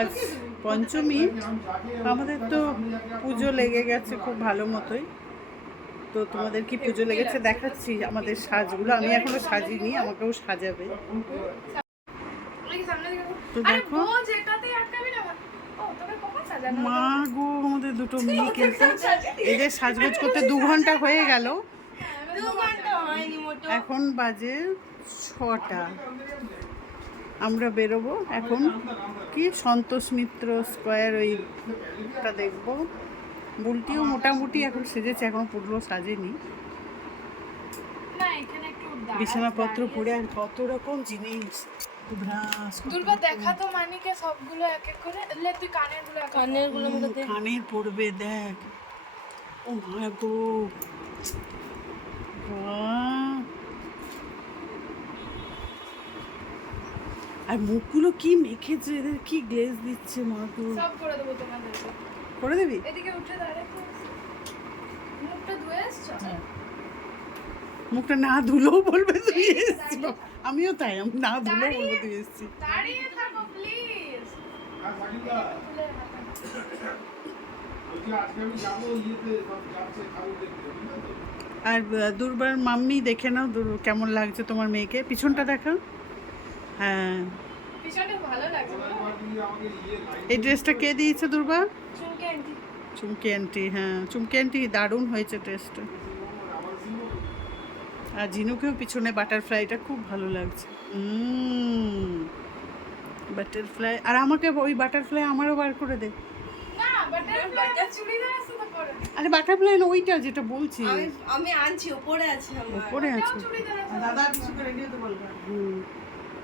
আজ পঞ্চমী। আমাদের তো পুজো লেগে গেছে খুব ভালো মতোই। তো তোমাদের কি পুজো লেগেছে দেখাচ্ছি আমাদের সাজগুলো। আমি এখনও সাজিনি আমাকেও সাজাবে। তো দেখো। মা গো আমাদের দুটো মেয়ে কিন্তু এদের সাজগোজ করতে দু ঘণ্টা হয়ে গেল। এখন বাজে ছটা। আমরা বেরোবো এখন। কি সন্তোষ মিত্র স্কোয়ার ওইটা দেখব। বুলটিও মোটামুটি এখন সেজেছে এখন পুরো সাজেনি। বিছানাপত্র পরে আর কত রকম জিনিস। দুর্গা দেখা তো মানিকে সবগুলো এক এক করে। লে তুই কানেরগুলো কানের কানের পড়বে দেখ। ও মা বাহ। আর মুখগুলো কি মেখেছে? এদের কি গ্লেজ দিচ্ছে মা গো সব করে দেবো তোমাদেরকে। করে দিবি? এদিকে উঠে দাঁড়ায় মুখটা ধুয়ে এসছো? মুখটা না ধুলেও বলবে তুই এসেছি। আমিও তাই আমি না ধুলেও বলব তুই এসেছি। দাঁড়িয়ে থাকো প্লিজ আর দুর্বার মাম্মি দেখে নাও দুর- কেমন লাগছে তোমার মেয়েকে? পিছনটা দেখাও। হ্যাঁ? এই ড্রেসটা কে দিয়েছে দুর্বা চুমকি আন্টি হ্যাঁ। চুমকি আন্টি দারুণ হয়েছে ড্রেসটা। আর ঝিনুকেও পিছনে বাটারফ্লাইটা খুব ভালো লাগছে। বাটারফ্লাই আর আমাকে ওই বাটারফ্লাই আমারও বার করে দে। আরে বাটারফ্লাই না ওইটা যেটা বলছি আমি আমি আনছি উপরে আছে আমার। পরে আছে। আছে। দাদা কিছু করে নিয়ে তো বলব। হুম।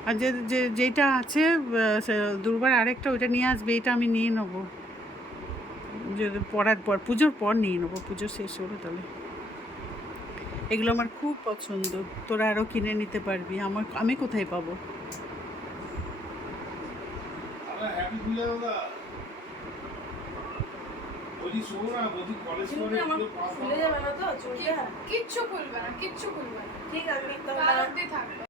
আর যে যে যেটা আছে দুর্বার আরেকটা ওইটা নিয়ে আসবে এটা আমি নিয়ে নেব। যদি পড়ার পর পুজোর পর নিয়ে নেব পুজো শেষ হলো তাহলে। এগুলো আমার খুব পছন্দ। তোরা আরও কিনে নিতে পারবি। আমার আমি কোথায় পাবো? চুলটা আমার ফুলে যাবে না তো চুলটা কিচ্ছু খুলবে না কিচ্ছু খুলবে না। ঠিক আছে